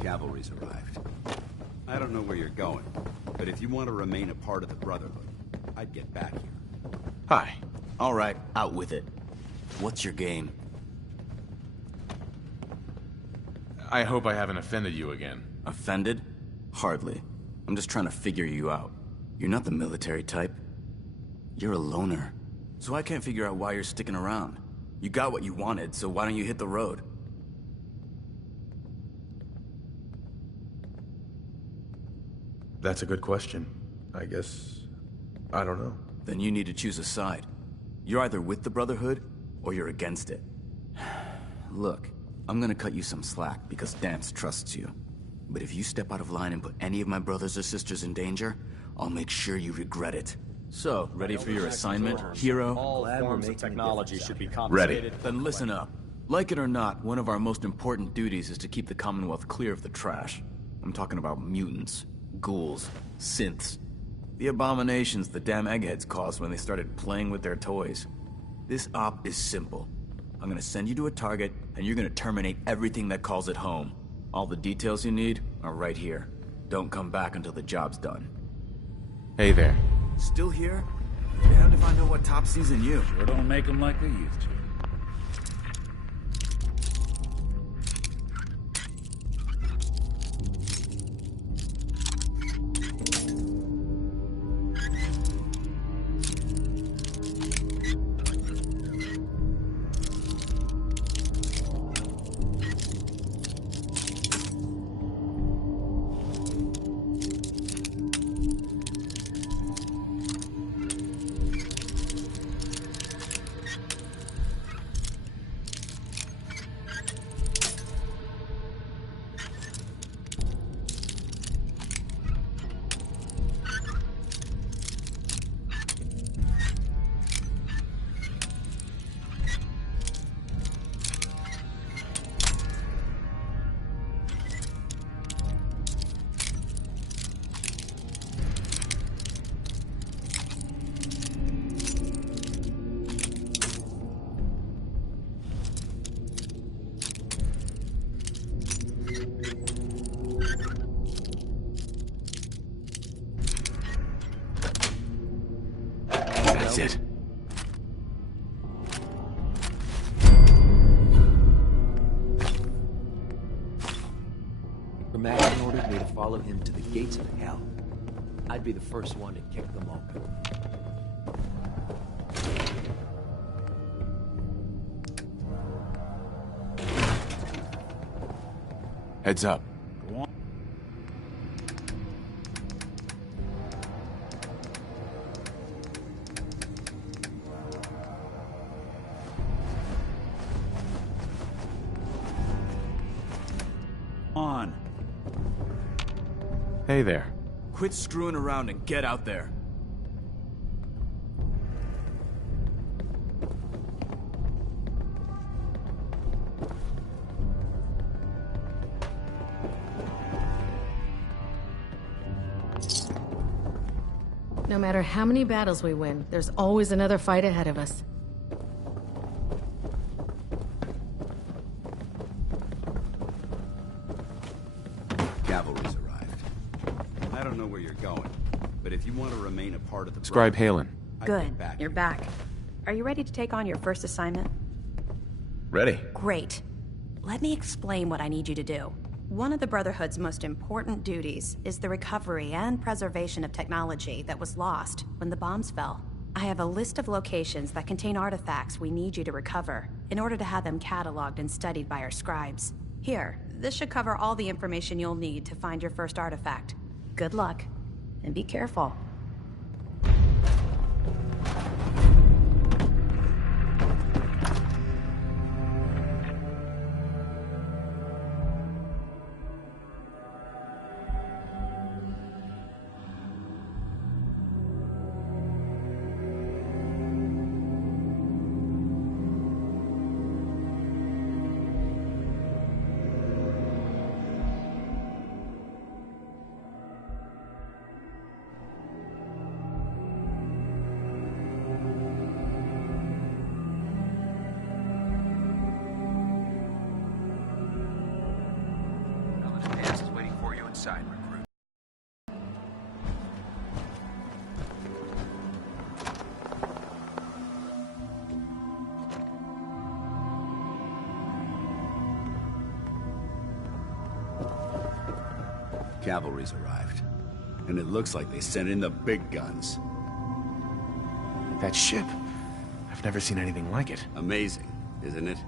Cavalry's arrived. I don't know where you're going, but if you want to remain a part of the Brotherhood, I'd get back here. Hi. All right, out with it. What's your game? I hope I haven't offended you again. Offended? Hardly. I'm just trying to figure you out. You're not the military type. You're a loner. So I can't figure out why you're sticking around. You got what you wanted, so why don't you hit the road? That's a good question. I guess... I don't know. Then you need to choose a side. You're either with the Brotherhood, or you're against it. Look, I'm gonna cut you some slack because Danse trusts you. But if you step out of line and put any of my brothers or sisters in danger, I'll make sure you regret it. So, ready for your assignment, hero? All forms of technology should be confiscated. Then listen up. Like it or not, one of our most important duties is to keep the Commonwealth clear of the trash. I'm talking about mutants, ghouls, synths. The abominations the damn eggheads caused when they started playing with their toys. This op is simple. I'm gonna send you to a target, and you're gonna terminate everything that calls it home. All the details you need are right here. Don't come back until the job's done. Hey there. Still here? Damned if I know what top season you. Sure don't make them like they used to. That's it. The Master ordered me to follow him to the gates of hell. I'd be the first one to kick them open. Heads up. Go on. On. Hey there. Quit screwing around and get out there. No matter how many battles we win, there's always another fight ahead of us. part of the Scribe Brotherhood, Halen. I'd Good. get back You're here. back. Are you ready to take on your first assignment? Ready? Great. Let me explain what I need you to do. One of the Brotherhood's most important duties is the recovery and preservation of technology that was lost when the bombs fell. I have a list of locations that contain artifacts we need you to recover in order to have them cataloged and studied by our scribes. Here, this should cover all the information you'll need to find your first artifact. Good luck, and be careful. Advance is waiting for you inside, recruit. Cavalry's arrived. And it looks like they sent in the big guns. That ship. I've never seen anything like it. Amazing, isn't it?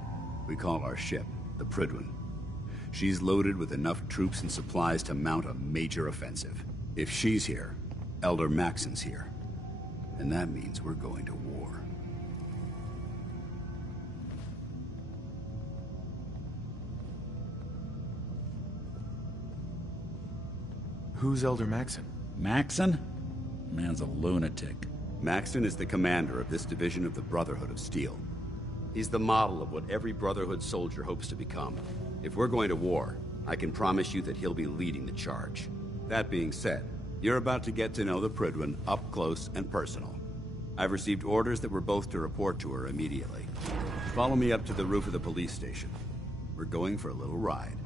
We call our ship the Prydwen. She's loaded with enough troops and supplies to mount a major offensive. If she's here, Elder Maxon's here. And that means we're going to war. Who's Elder Maxon? Maxon? Man's a lunatic. Maxon is the commander of this division of the Brotherhood of Steel. He's the model of what every Brotherhood soldier hopes to become. If we're going to war, I can promise you that he'll be leading the charge. That being said, you're about to get to know the Prydwen up close and personal. I've received orders that we're both to report to her immediately. Follow me up to the roof of the police station. We're going for a little ride.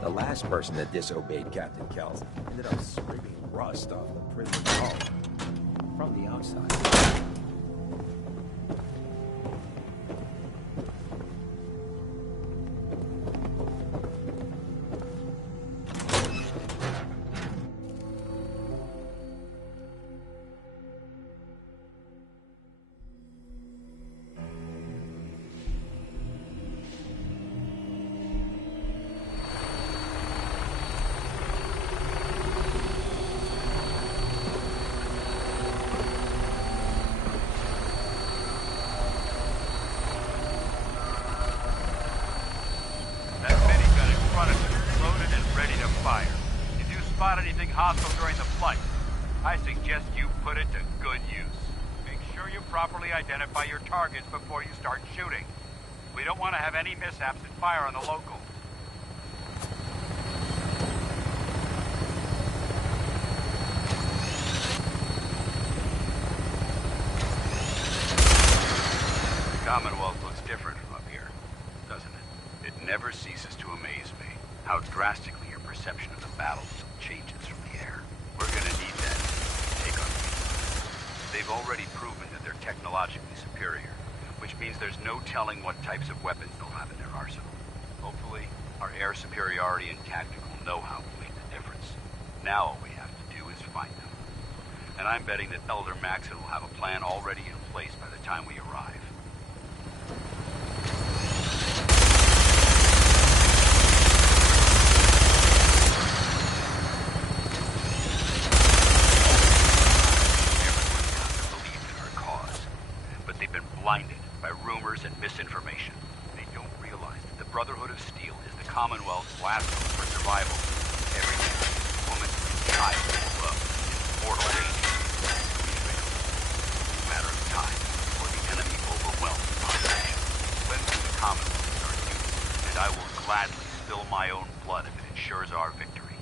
The last person that disobeyed Captain Kells ended up scraping rust off the prison wall from the outside. Spot anything hostile during the flight, I suggest you put it to good use. Make sure you properly identify your targets before you start shooting. We don't want to have any mishaps and fire on the locals. The Commonwealth looks different from up here, doesn't it? It never ceases to amaze me how drastically your perception of the battlefield changes from the air. We're gonna need that to take on people. They've already proven that they're technologically superior, which means there's no telling what types of weapons they'll have in their arsenal. Hopefully, our air superiority and tactical know-how will make the difference. Now all we have to do is find them. And I'm betting that Elder Maxon will have a plan already in place by the time we arrive. Blinded by rumors and misinformation. They don't realize that the Brotherhood of Steel is the Commonwealth's last hope for survival. Every man, woman, child, love, in mortal danger. It's a matter of time before the enemy overwhelms our nation. When will the Commonwealth start using it? And I will gladly spill my own blood if it ensures our victory.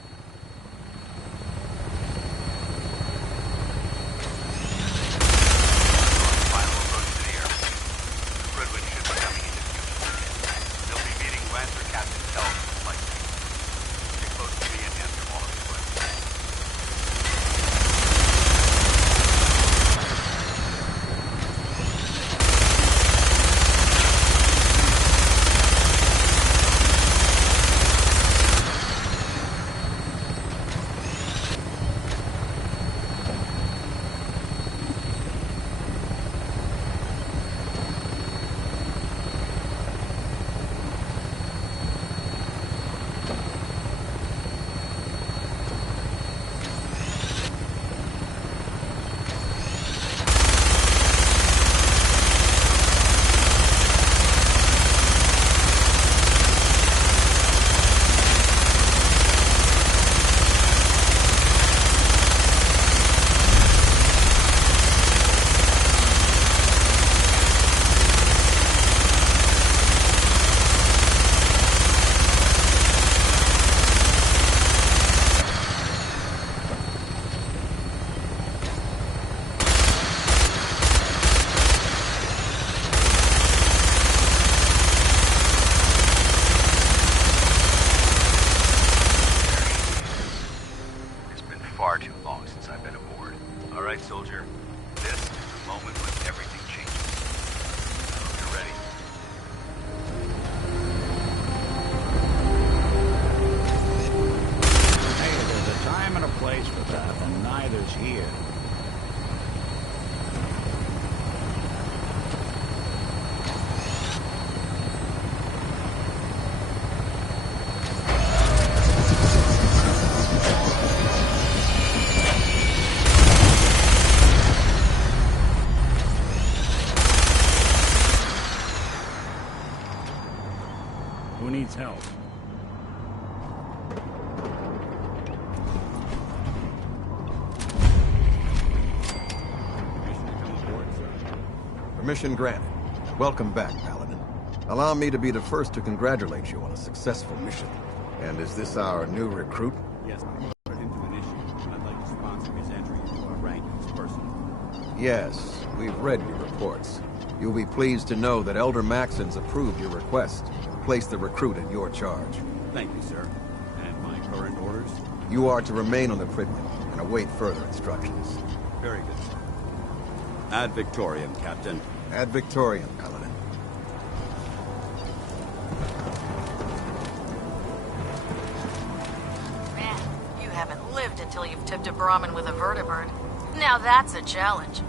needs help. Permission granted. Welcome back, Paladin. Allow me to be the first to congratulate you on a successful mission. And is this our new recruit? Yes, my brother into an issue. I'd like to sponsor his entry into our rankings personally. Yes, we've read your reports. You'll be pleased to know that Elder Maxon's approved your request. Place the recruit in your charge. Thank you, sir. And my current orders? You are to remain on the Pridman and await further instructions. Very good, sir. Ad Victoriam, Captain. Ad Victoriam, Paladin. Man, you haven't lived until you've tipped a Brahmin with a vertibird. Now that's a challenge.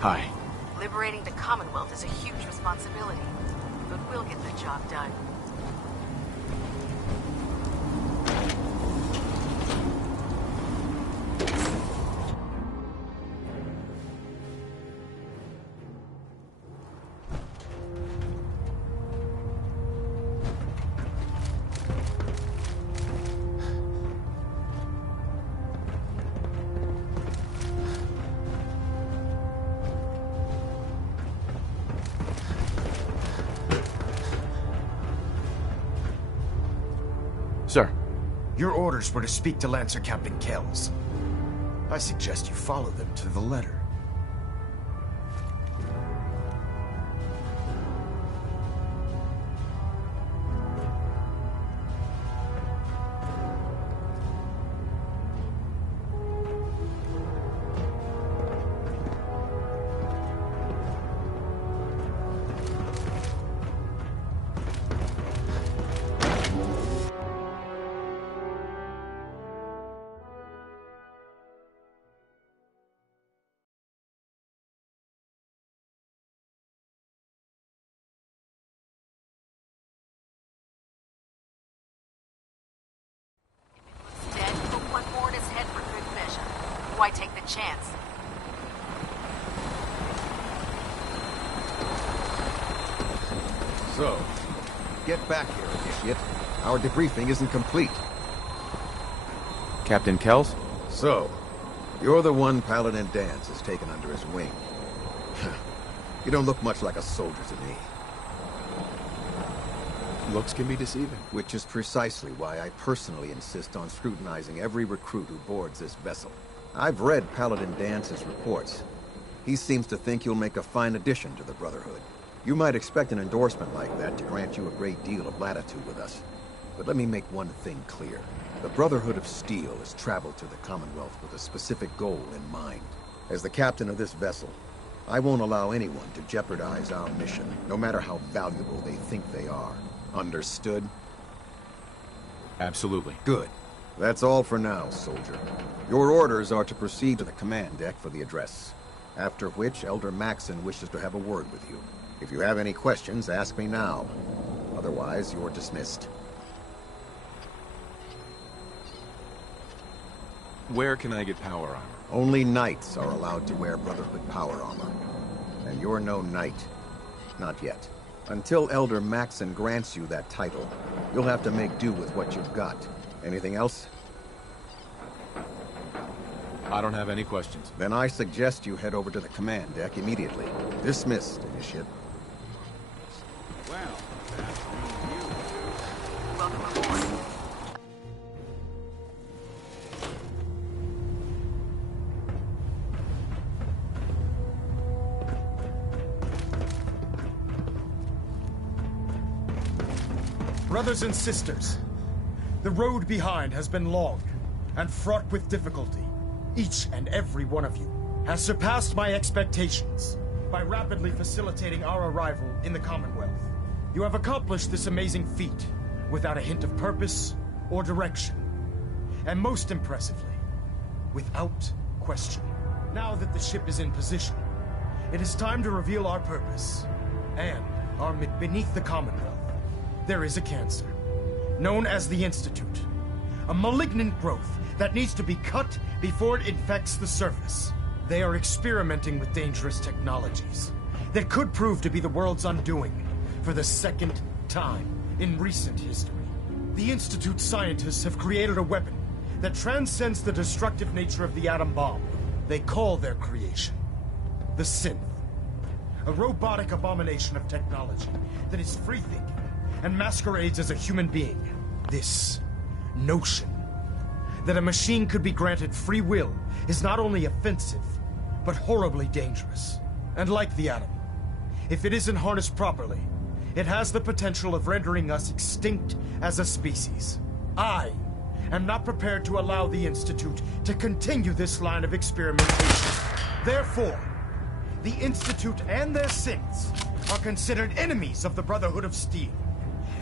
Hi. Liberating the Commonwealth is a huge responsibility, but we'll get the job done. Sir. Your orders were to speak to Lancer Captain Kells. I suggest you follow them to the letter. Why take the chance? So, get back here, Initiate. Our debriefing isn't complete. Captain Kells? So, you're the one Paladin Danse has taken under his wing. You don't look much like a soldier to me. Looks can be deceiving. Which is precisely why I personally insist on scrutinizing every recruit who boards this vessel. I've read Paladin Dance's reports. He seems to think you'll make a fine addition to the Brotherhood. You might expect an endorsement like that to grant you a great deal of latitude with us. But let me make one thing clear. The Brotherhood of Steel has traveled to the Commonwealth with a specific goal in mind. As the captain of this vessel, I won't allow anyone to jeopardize our mission, no matter how valuable they think they are. Understood? Absolutely. Good. That's all for now, soldier. Your orders are to proceed to the command deck for the address. After which, Elder Maxon wishes to have a word with you. If you have any questions, ask me now. Otherwise, you're dismissed. Where can I get power armor? Only knights are allowed to wear Brotherhood power armor. And you're no knight. Not yet. Until Elder Maxon grants you that title, you'll have to make do with what you've got. Anything else? I don't have any questions. Then I suggest you head over to the command deck immediately. Dismissed, Initiate. Well, that's you. Welcome aboard. Brothers and sisters, the road behind has been long and fraught with difficulty. Each and every one of you has surpassed my expectations by rapidly facilitating our arrival in the Commonwealth. You have accomplished this amazing feat without a hint of purpose or direction. And most impressively, without question. Now that the ship is in position, it is time to reveal our purpose and our beneath the Commonwealth. There is a cancer, known as the Institute. A malignant growth that needs to be cut before it infects the surface. They are experimenting with dangerous technologies that could prove to be the world's undoing. For the second time in recent history, the Institute scientists have created a weapon that transcends the destructive nature of the atom bomb. They call their creation the Synth. A robotic abomination of technology that is free-thinking and masquerades as a human being. This notion that a machine could be granted free will is not only offensive, but horribly dangerous. And like the atom, if it isn't harnessed properly, it has the potential of rendering us extinct as a species. I am not prepared to allow the Institute to continue this line of experimentation. Therefore, the Institute and their synths are considered enemies of the Brotherhood of Steel,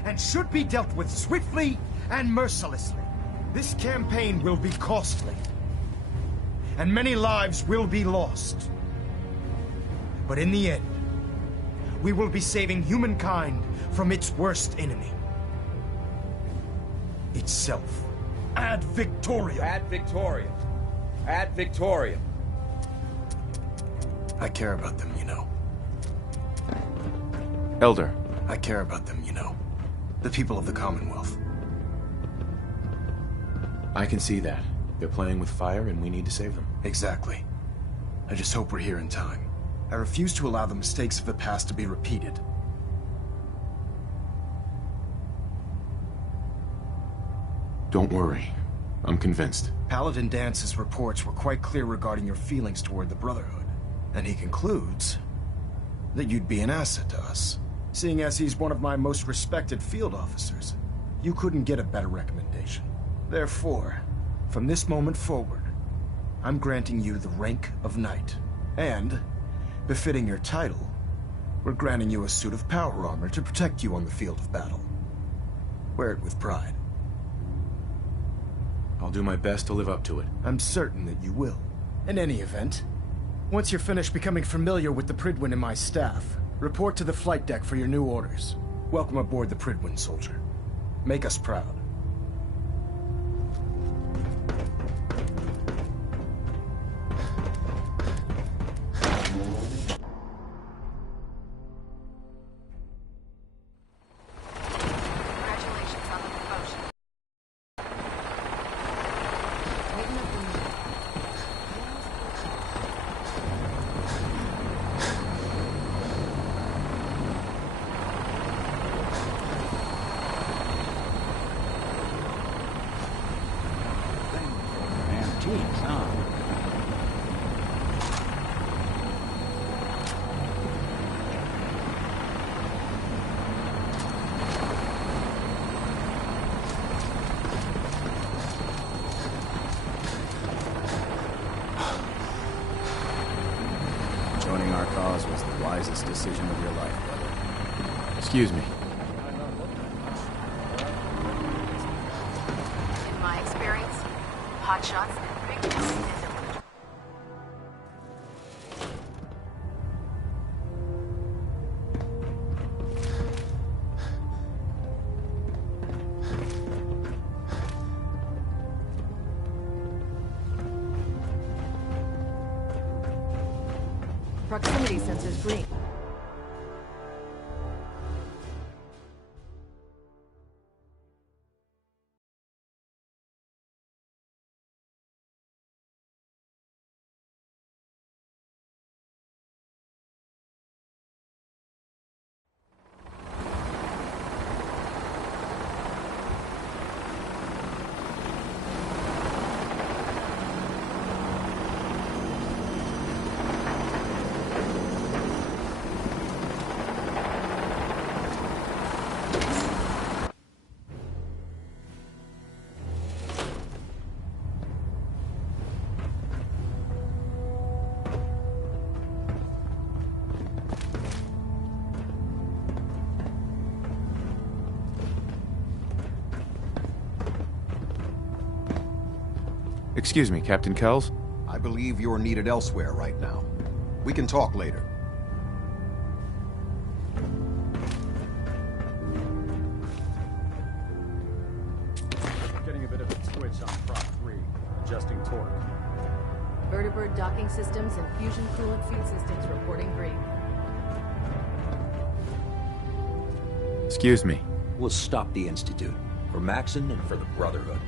and should be dealt with swiftly and mercilessly. This campaign will be costly, and many lives will be lost. But in the end, we will be saving humankind from its worst enemy. Itself. Ad Victoriam. Ad Victoriam. Ad Victoriam. I care about them, you know. Elder. I care about them, you know. The people of the Commonwealth. I can see that. They're playing with fire and we need to save them. Exactly. I just hope we're here in time. I refuse to allow the mistakes of the past to be repeated. Don't worry. I'm convinced. Paladin Dance's reports were quite clear regarding your feelings toward the Brotherhood. And he concludes that you'd be an asset to us. Seeing as he's one of my most respected field officers, you couldn't get a better recommendation. Therefore, from this moment forward, I'm granting you the rank of Knight. And, befitting your title, we're granting you a suit of power armor to protect you on the field of battle. Wear it with pride. I'll do my best to live up to it. I'm certain that you will. In any event, once you're finished becoming familiar with the Prydwen and my staff, report to the flight deck for your new orders. Welcome aboard the Prydwen, soldier. Make us proud. Joining our cause was the wisest decision of your life, brother. Excuse me. In my experience, hotshots and bigness isn't. Proximity sensors green. Excuse me, Captain Kells? I believe you're needed elsewhere right now. We can talk later. Getting a bit of a twitch on Prop 3. Adjusting torque. Vertibird docking systems and fusion coolant feed systems reporting green. Excuse me. We'll stop the Institute. For Maxson and for the Brotherhood.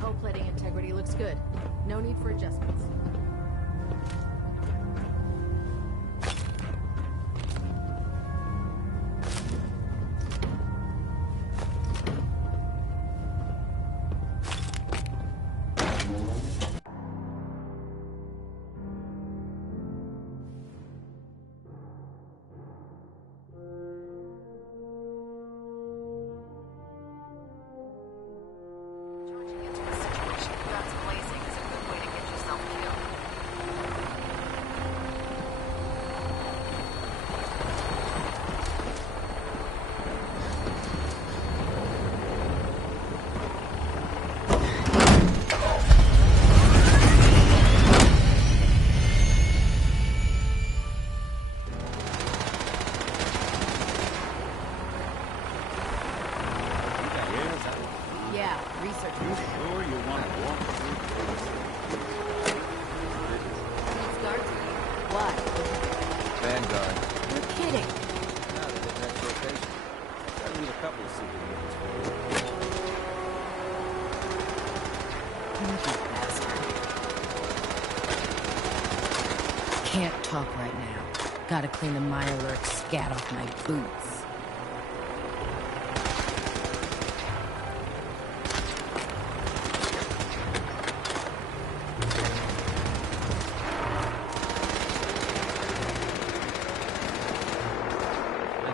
Hull plating integrity looks good. No need for adjustments. Yeah, research. You sure you want to walk through Needs guards. Why? Vanguard. You're kidding. Now that it's next rotation. Gotta leave a couple of secret units for you. Can't talk right now. Gotta clean the Mirelurk scat off my boots.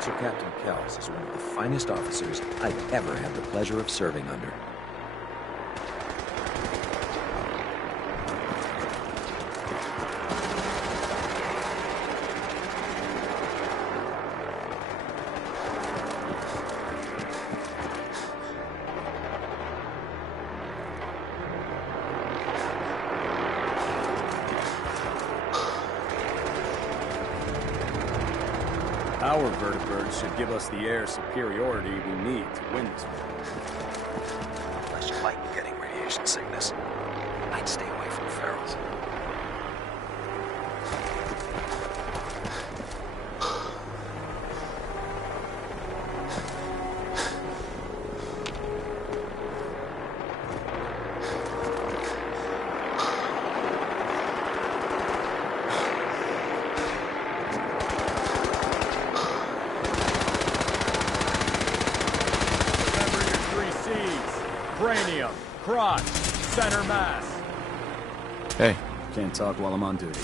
Sir Captain Kells is one of the finest officers I've ever had the pleasure of serving under. Our vertibirds should give us the air superiority we need to win this war. Unless you like getting radiation sickness, I'd stay away from ferals. Cranium, crotch, center mass. Hey. Can't talk while I'm on duty.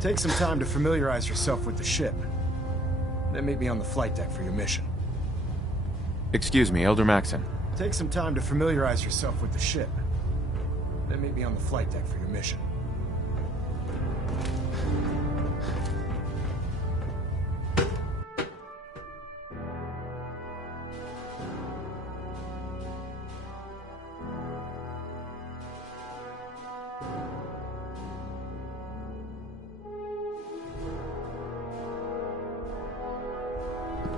Take some time to familiarize yourself with the ship. Then meet me on the flight deck for your mission. Excuse me, Elder Maxon. Take some time to familiarize yourself with the ship. Then meet me on the flight deck for your mission.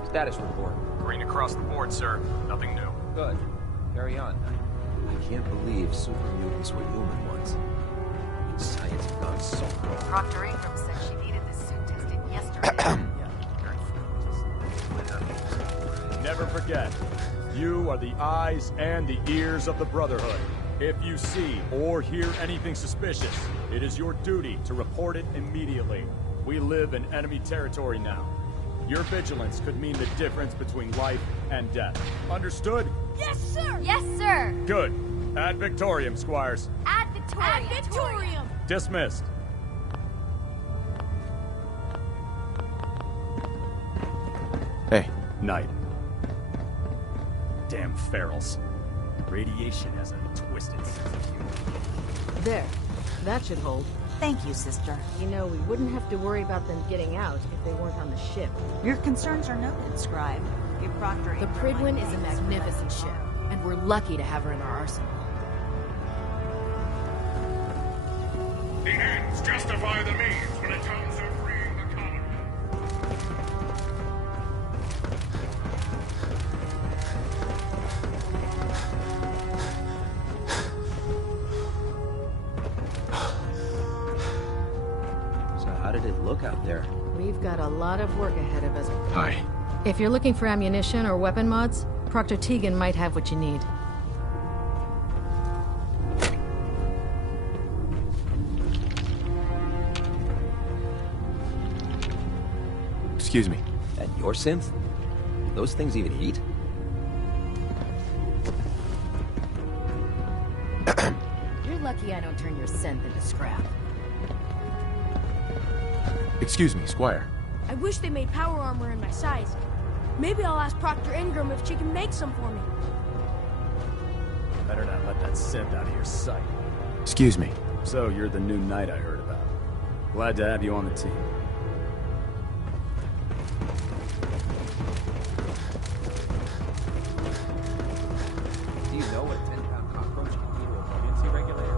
Status report. Green across the board, sir. Nothing new. Good. Carry on. I can't believe super mutants were human ones. Science has gone so wrong. Proctor Ingram said she needed this suit tested yesterday. Never forget, you are the eyes and the ears of the Brotherhood. If you see or hear anything suspicious, it is your duty to report it immediately. We live in enemy territory now. Your vigilance could mean the difference between life and death. Understood? Yes, sir! Yes, sir! Good. Ad Victorium, Squires. Ad Victorium! Ad Victorium! Dismissed. Hey. Night. Damn ferals. Radiation has a twisted sense of humor. There. That should hold. Thank you, sister. You know, we wouldn't have to worry about them getting out if they weren't on the ship. Your concerns are noted, Scribe. Give Proctor The Prydwen is a magnificent ship, and we're lucky to have her in our arsenal. The ends justify the means when it comes to freeing the colony. So how did it look out there? We've got a lot of work ahead of us. Hi. If you're looking for ammunition or weapon mods, Proctor Tegan might have what you need. Excuse me. That your synth? Do those things even eat? You're lucky I don't turn your synth into scrap. Excuse me, Squire. I wish they made power armor in my size. Maybe I'll ask Proctor Ingram if she can make some for me. Better not let that synth out of your sight. Excuse me. So, you're the new knight I heard about. Glad to have you on the team. Do you know what a 10-pound cockroach can do to a buoyancy regulator?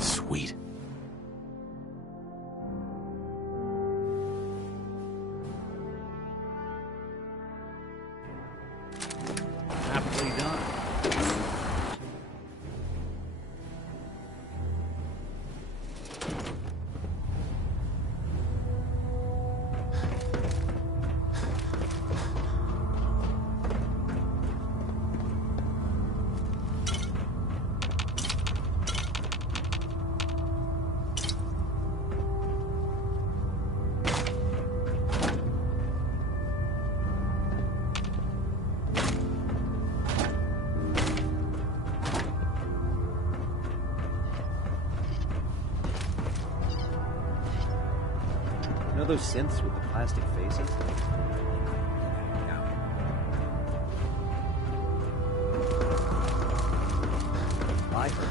Sweet. Happily done. know those synths with the plastic faces? I heard.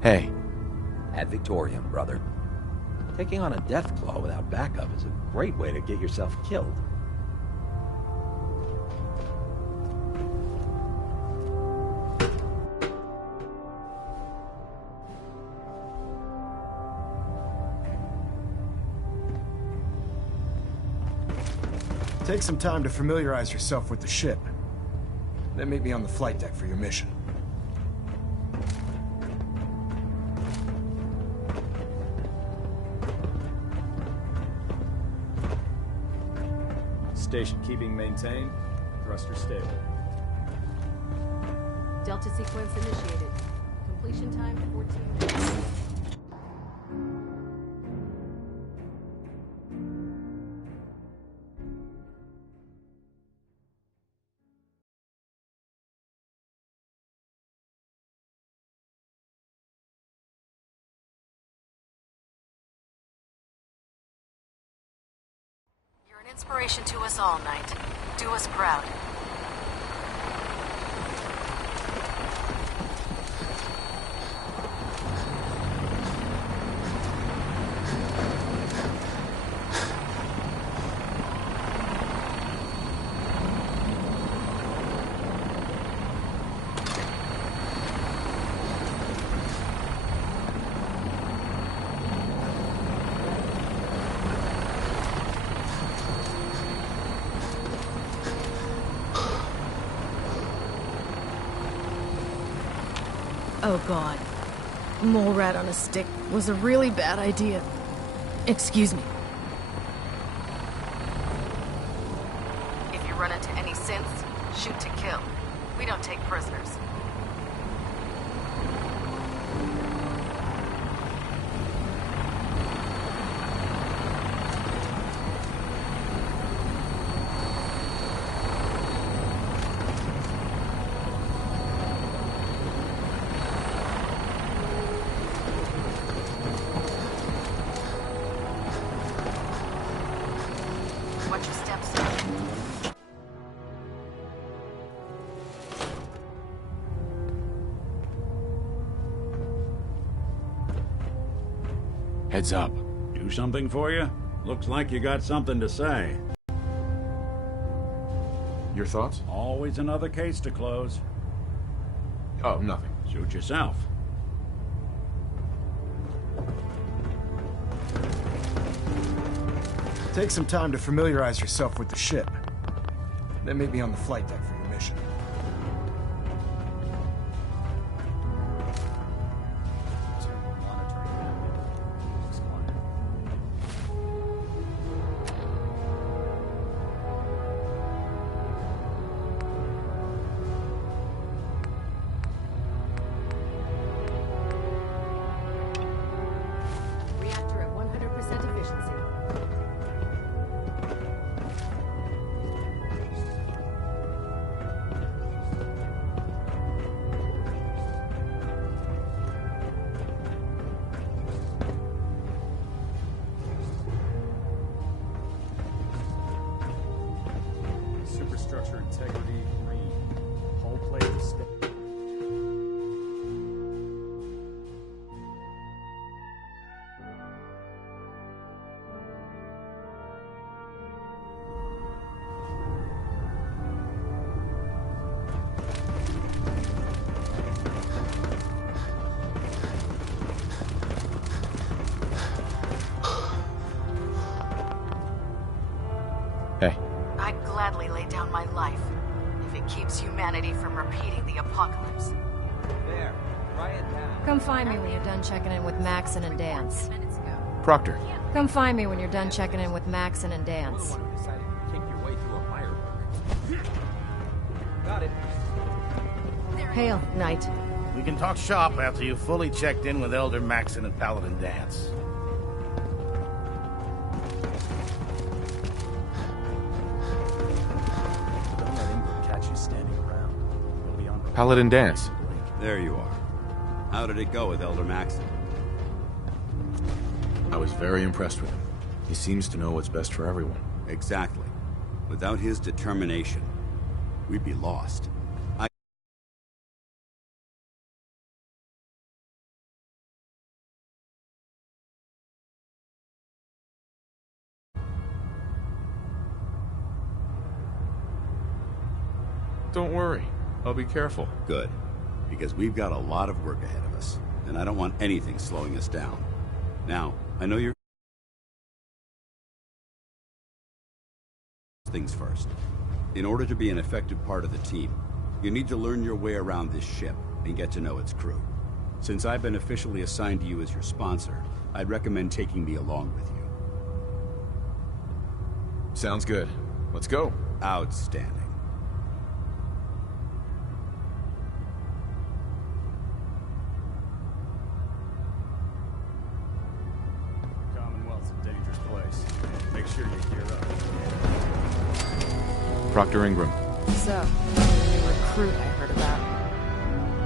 Hey. Ad Victoriam, brother. Taking on a Deathclaw without backup is a great way to get yourself killed. Take some time to familiarize yourself with the ship. Then meet me on the flight deck for your mission. Station keeping maintained. Thruster stable. Delta sequence initiated. Completion time 14 minutes. You're an inspiration to us all, Knight. Do us proud. Oh god. Mole rat on a stick was a really bad idea. Excuse me. If you run into any synths, shoot to kill. We don't take prisoners. Watch your steps. Heads up. Do something for you? Looks like you got something to say. Your thoughts? Always another case to close. Oh, nothing. Suit yourself. Take some time to familiarize yourself with the ship. Then meet me on the flight deck for your mission. Reactor at 100% efficiency. integrity, green. Whole plate to stay. Hey. I'd gladly lay down my life if it keeps humanity from repeating the apocalypse. There. Try it now. Come find me when you're done checking in with Maxon and Dance. Proctor. Come find me when you're done checking in with Maxon and Dance. You're the one who decided to kick your way through a firework. Got it. Hail, Knight. We can talk shop after you've fully checked in with Elder Maxon and Paladin Dance. Don't let Ingram catch you standing around. You'll be on the Paladin Dance. There you are. How did it go with Elder Maxon? I was very impressed with him. He seems to know what's best for everyone. Exactly. Without his determination, we'd be lost. Don't worry. I'll be careful. Good. Because we've got a lot of work ahead of us, and I don't want anything slowing us down. Now, I know you're... Things first. In order to be an effective part of the team, you need to learn your way around this ship and get to know its crew. Since I've been officially assigned to you as your sponsor, I'd recommend taking me along with you. Sounds good. Let's go. Outstanding. Commonwealth's a dangerous place. Make sure you gear up. Proctor Ingram. So, the new recruit I heard about.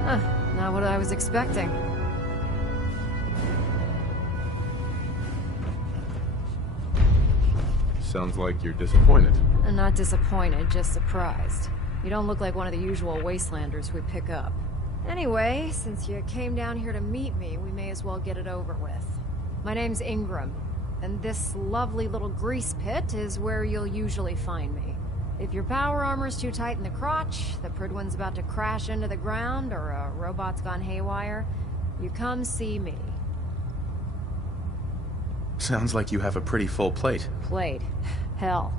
Huh, not what I was expecting. Sounds like you're disappointed. I'm not disappointed, just surprised. You don't look like one of the usual wastelanders we pick up. Anyway, since you came down here to meet me, we may as well get it over with. My name's Ingram, and this lovely little grease pit is where you'll usually find me. If your power armor's too tight in the crotch, the Prydwen's about to crash into the ground, or a robot's gone haywire, you come see me. Sounds like you have a pretty full plate. Plate? Hell,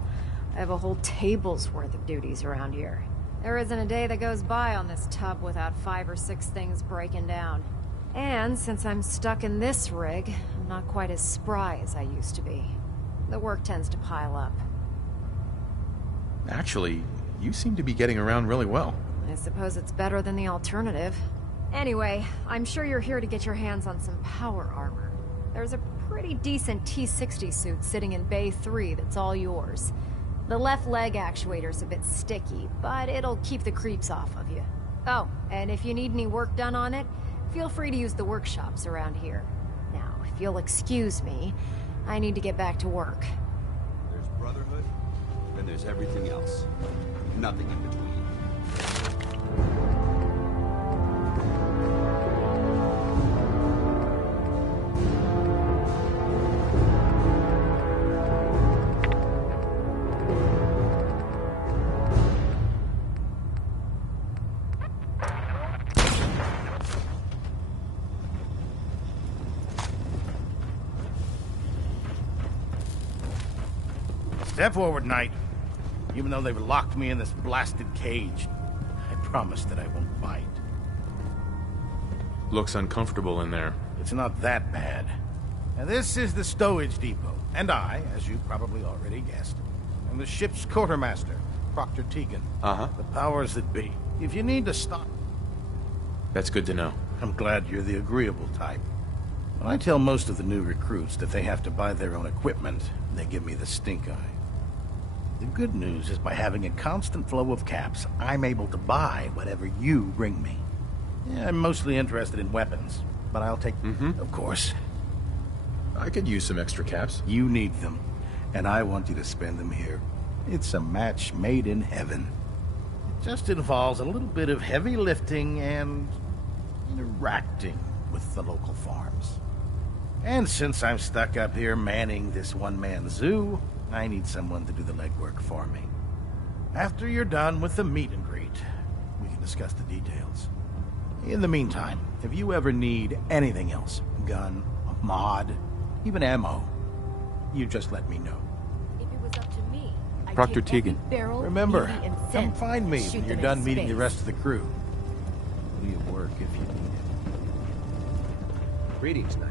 I have a whole table's worth of duties around here. There isn't a day that goes by on this tub without 5 or 6 things breaking down. And since I'm stuck in this rig, I'm not quite as spry as I used to be. The work tends to pile up. Actually, you seem to be getting around really well. I suppose it's better than the alternative. Anyway, I'm sure you're here to get your hands on some power armor. There's a pretty decent T-60 suit sitting in Bay 3 that's all yours. The left leg actuator's a bit sticky, but it'll keep the creeps off of you. Oh, and if you need any work done on it, feel free to use the workshops around here. Now, if you'll excuse me, I need to get back to work. There's Brotherhood, and there's everything else. Nothing in between. Step forward, Knight. Even though they've locked me in this blasted cage, I promise that I won't bite. Looks uncomfortable in there. It's not that bad. Now, this is the stowage depot, and I, as you probably already guessed, am the ship's quartermaster, Proctor Tegan. Uh-huh. The powers that be. If you need to stop... That's good to know. I'm glad you're the agreeable type. When I tell most of the new recruits that they have to buy their own equipment, they give me the stink eye. The good news is by having a constant flow of caps, I'm able to buy whatever you bring me. Yeah, I'm mostly interested in weapons, but I'll take... Of course. I could use some extra caps. You need them, and I want you to spend them here. It's a match made in heaven. Just involves a little bit of heavy lifting and interacting with the local farms. And since I'm stuck up here manning this one-man zoo, I need someone to do the legwork for me. After you're done with the meet and greet, we can discuss the details. In the meantime, if you ever need anything else, gun, a mod, even ammo, you just let me know. If it was up to me, I'd Proctor take every Teagan. barrel, Remember, beauty, and come scent find me and shoot when you're them done in meeting the space. rest of the crew. I'll be at work if you need it. Greetings, Knight.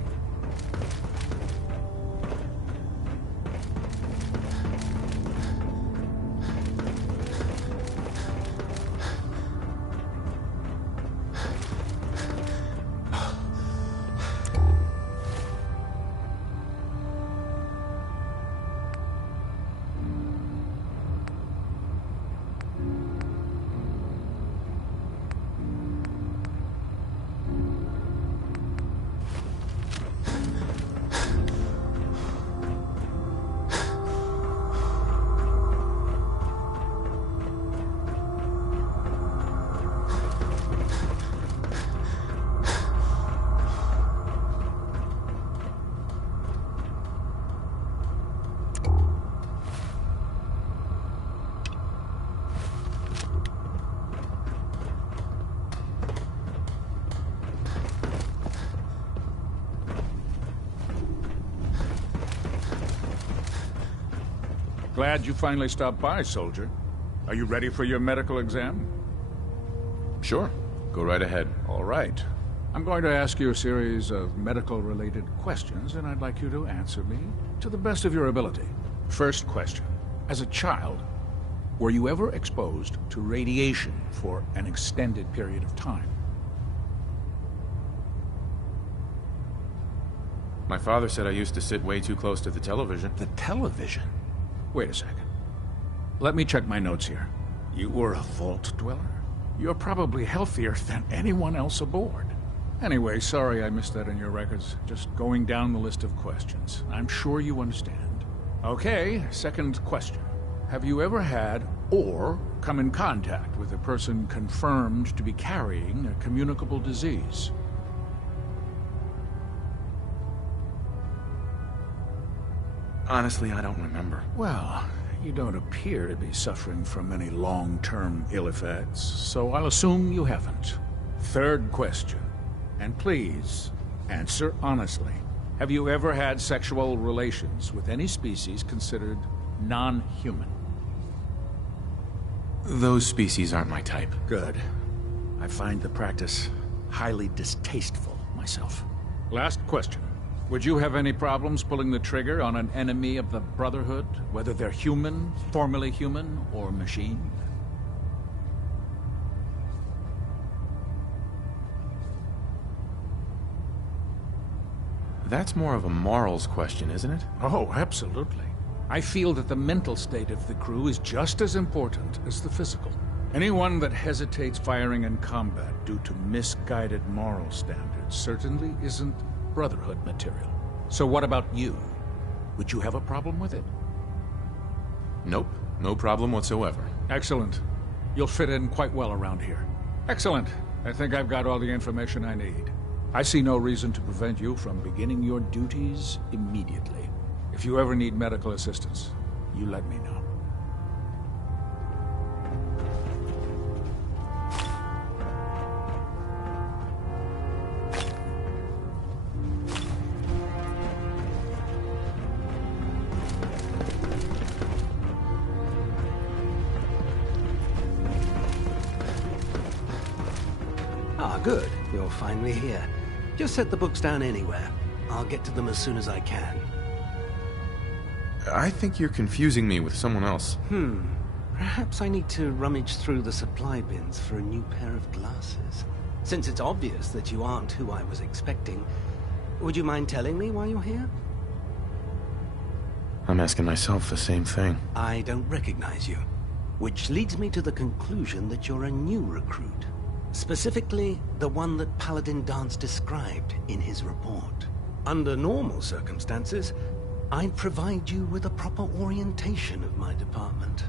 Glad you finally stopped by, soldier. Are you ready for your medical exam? Sure. Go right ahead. All right. I'm going to ask you a series of medical-related questions, and I'd like you to answer me to the best of your ability. First question. As a child, were you ever exposed to radiation for an extended period of time? My father said I used to sit way too close to the television. The television? Wait a second. Let me check my notes here. You were a vault dweller? You're probably healthier than anyone else aboard. Anyway, sorry I missed that in your records. Just going down the list of questions. I'm sure you understand. Okay, second question. Have you ever had or come in contact with a person confirmed to be carrying a communicable disease? Honestly, I don't remember. Well, you don't appear to be suffering from any long-term ill effects, so I'll assume you haven't. Third question, and please, answer honestly. Have you ever had sexual relations with any species considered non-human? Those species aren't my type. Good. I find the practice highly distasteful myself. Last question. Would you have any problems pulling the trigger on an enemy of the Brotherhood, whether they're human, formerly human, or machine? That's more of a morals question, isn't it? Oh, absolutely. I feel that the mental state of the crew is just as important as the physical. Anyone that hesitates firing in combat due to misguided moral standards certainly isn't Brotherhood material. So what about you? Would you have a problem with it? Nope. No problem whatsoever. Excellent. You'll fit in quite well around here. Excellent. I think I've got all the information I need. I see no reason to prevent you from beginning your duties immediately. If you ever need medical assistance, you let me know. Ah, good. You're finally here. Just set the books down anywhere. I'll get to them as soon as I can. I think you're confusing me with someone else. Perhaps I need to rummage through the supply bins for a new pair of glasses. Since it's obvious that you aren't who I was expecting, would you mind telling me why you're here? I'm asking myself the same thing. I don't recognize you. Which leads me to the conclusion that you're a new recruit. Specifically, the one that Paladin Danse described in his report. Under normal circumstances, I'd provide you with a proper orientation of my department.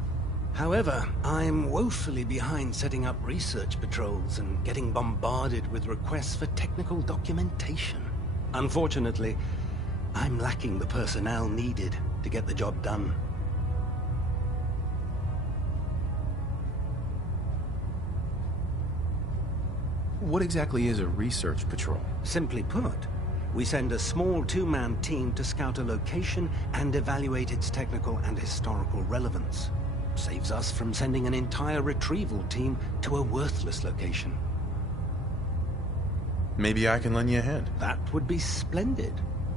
However, I'm woefully behind setting up research patrols and getting bombarded with requests for technical documentation. Unfortunately, I'm lacking the personnel needed to get the job done. What exactly is a research patrol? Simply put, we send a small two-man team to scout a location and evaluate its technical and historical relevance. Saves us from sending an entire retrieval team to a worthless location. Maybe I can lend you a hand. That would be splendid.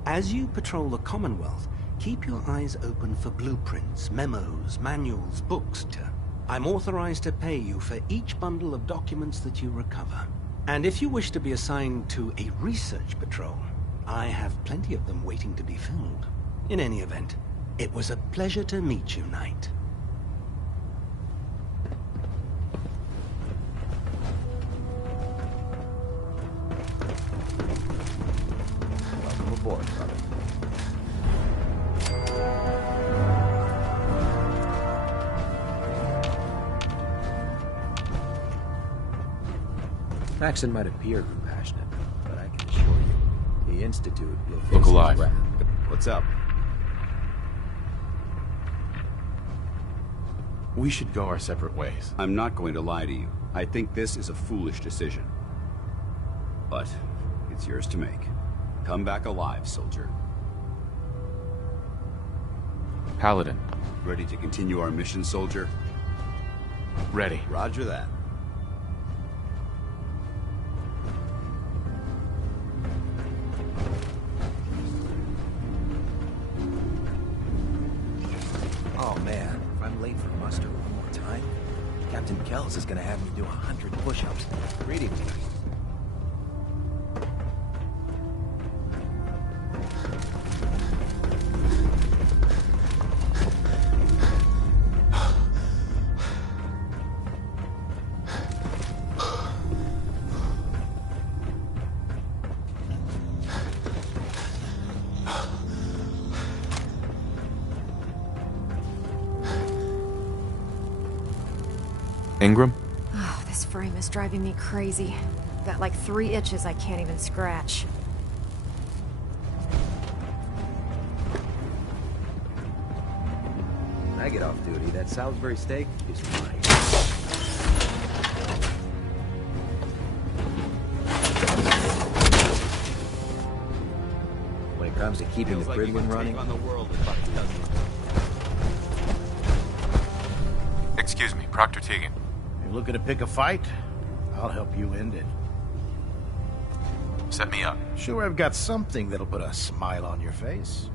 As you patrol the Commonwealth, keep your eyes open for blueprints, memos, manuals, books. I'm authorized to pay you for each bundle of documents that you recover. And if you wish to be assigned to a research patrol, I have plenty of them waiting to be filled. In any event, it was a pleasure to meet you, Knight. Welcome aboard, brother. Maxon might appear compassionate, but I can assure you, the Institute will face Look alive. his wrath. What's up? We should go our separate ways. I'm not going to lie to you. I think this is a foolish decision. But it's yours to make. Come back alive, soldier. Paladin. Ready to continue our mission, soldier? Ready. Roger that. Oh man, if I'm late for muster one more time, Captain Kells is gonna have me do 100 push-ups. Greetings. Ingram? Oh, this frame is driving me crazy. Got like 3 itches I can't even scratch. When I get off duty, that Salisbury steak is mine. When it comes to keeping the Gridwin running, Excuse me, Proctor Tegan. You're looking to pick a fight? I'll help you end it. Set me up. Sure, I've got something that'll put a smile on your face.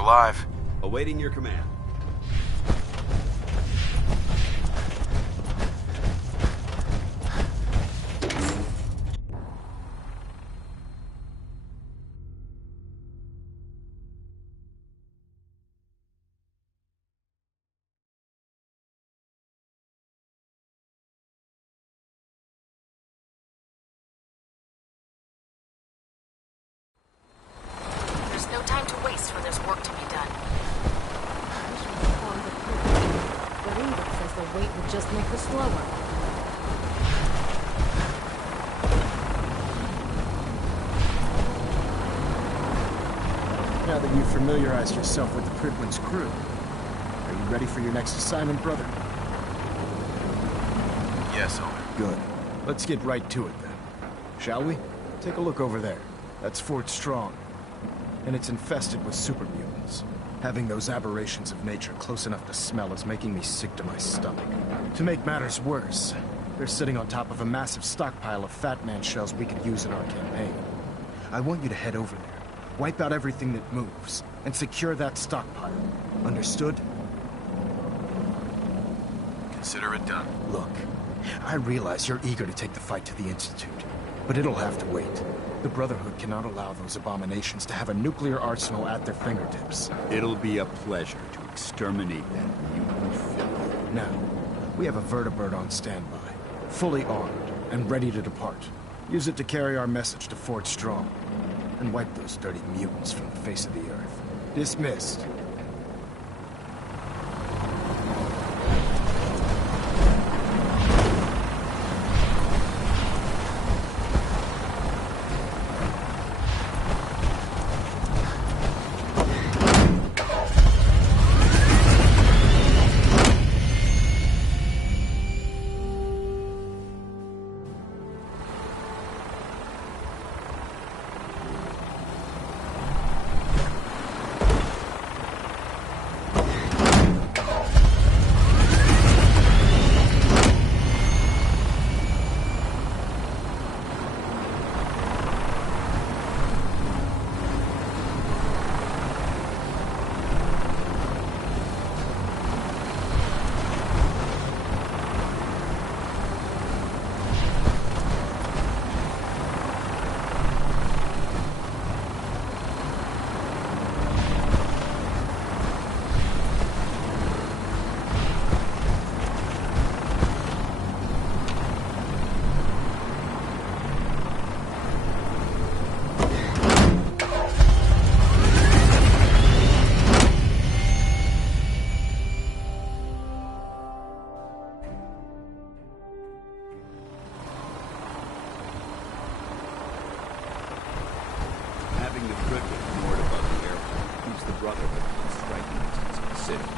Alive. Awaiting your command. There's no time to waste when there's work to be done. But Ingrid says the weight would just make her slower. Now that you've familiarized yourself with the Prydwen's crew, are you ready for your next assignment, brother? Yes, Owen. Good. Let's get right to it then. Shall we? Take a look over there. That's Fort Strong. And it's infested with super mutants. Having those aberrations of nature close enough to smell is making me sick to my stomach. To make matters worse, they're sitting on top of a massive stockpile of Fat Man shells we could use in our campaign. I want you to head over there, wipe out everything that moves, and secure that stockpile. Understood? Consider it done. Look, I realize you're eager to take the fight to the Institute, but it'll have to wait. The Brotherhood cannot allow those abominations to have a nuclear arsenal at their fingertips. It'll be a pleasure to exterminate that mutant filth. Now, we have a vertibird on standby, fully armed and ready to depart. Use it to carry our message to Fort Strong, and wipe those dirty mutants from the face of the earth. Dismissed. Having the Prydwen moored above the airport keeps the Brotherhood from striking distance of the city.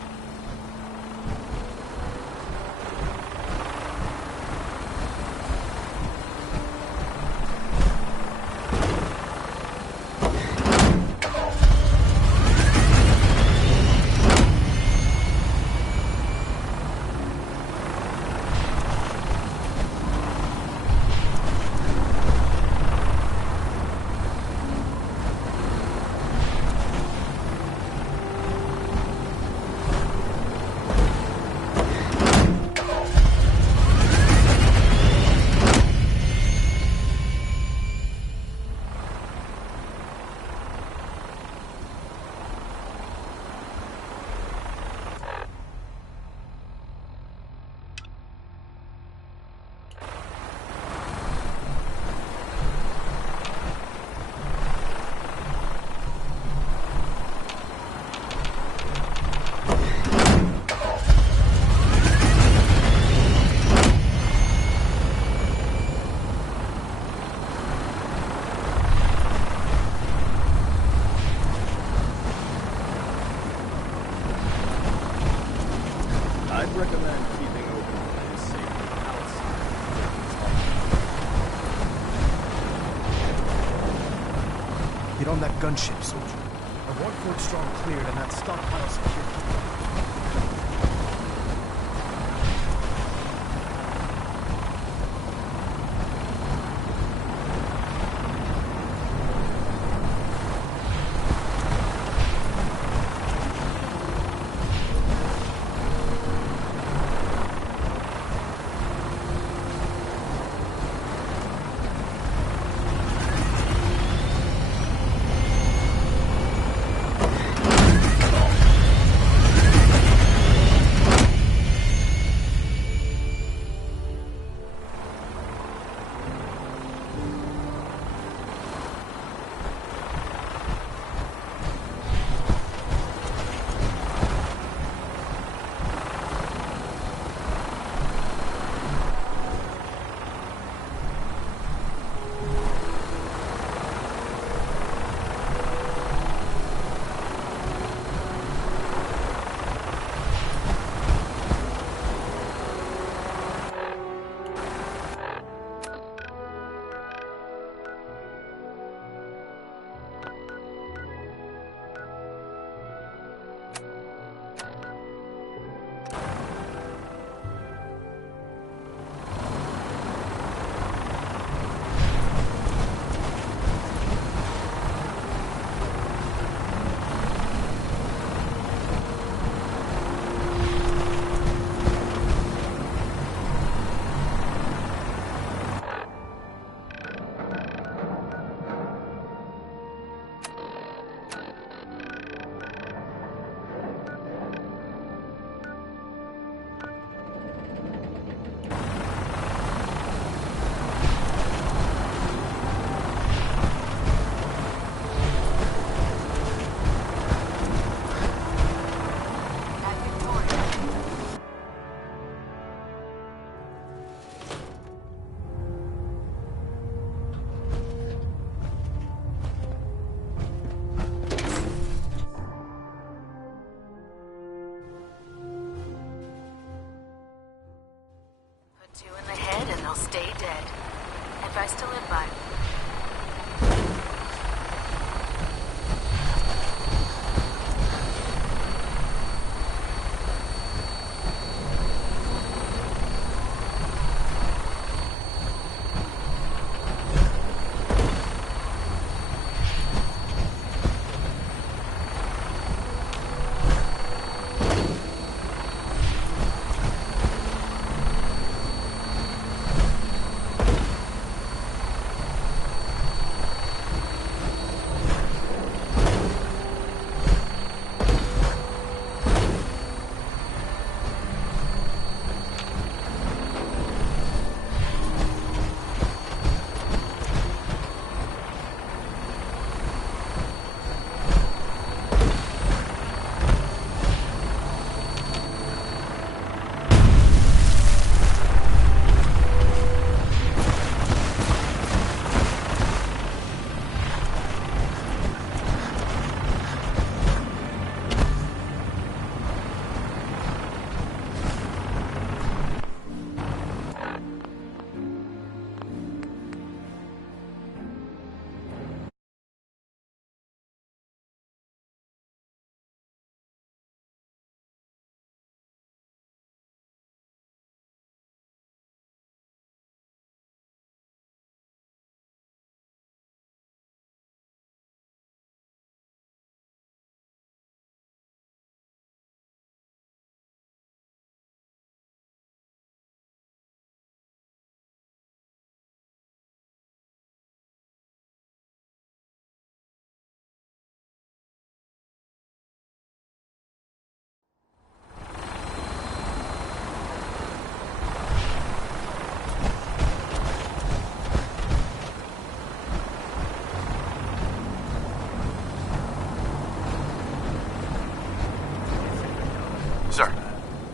I'd recommend keeping open plans safely outside. Get on that gunship, soldier. I want Fort Strong cleared and that stockpile secured. price to live by.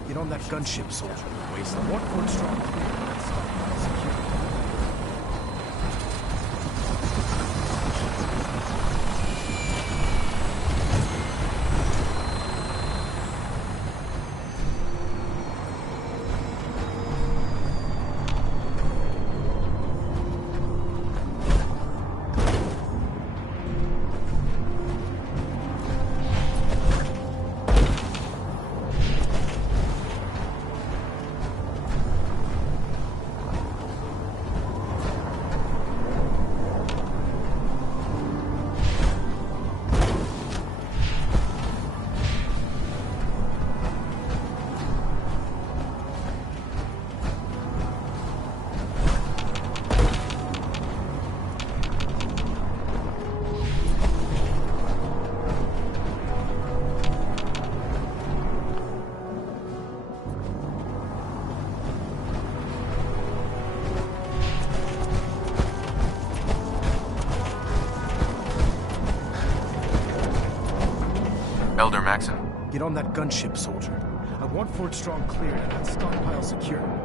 Get on that gunship, soldier. One foot strong clear. Secure. Elder Maxon. Get on that gunship, soldier. I want Fort Strong cleared and that stockpile secure.